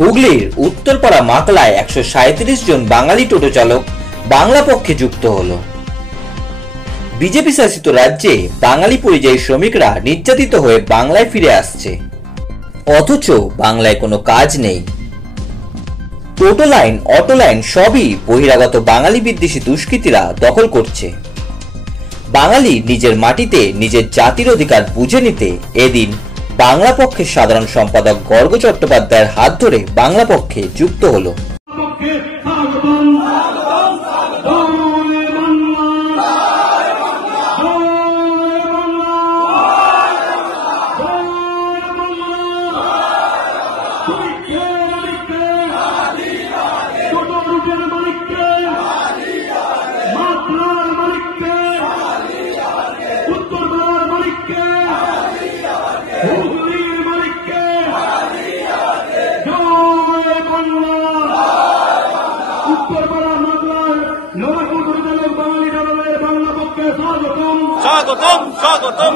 হুগলির উত্তরপাড়া মাকলায় 137 জন বাঙালি টোটো চালক বাংলা পক্ষে যুক্ত হলো। বিজেপি শাসিত রাজ্যে বাঙালি পরিযায়ী শ্রমিকরা নির্যাতিত হয়ে বাংলায় ফিরে আসছে, অথচ বাংলায় কোনো কাজ নেই। টোটো লাইন, অটো লাইন সবই বহিরাগত বাঙালি বিদ্বেষী দুষ্কৃতীরা দখল করছে। বাঙালি নিজের মাটিতে নিজের জাতির অধিকার বুঝে নিতে এদিন বাংলা পক্ষের সাধারণ সম্পাদক গর্গ চট্টোপাধ্যায়ের হাত ধরে বাংলা পক্ষে যুক্ত হলো। স্বাগতম স্বাগতম।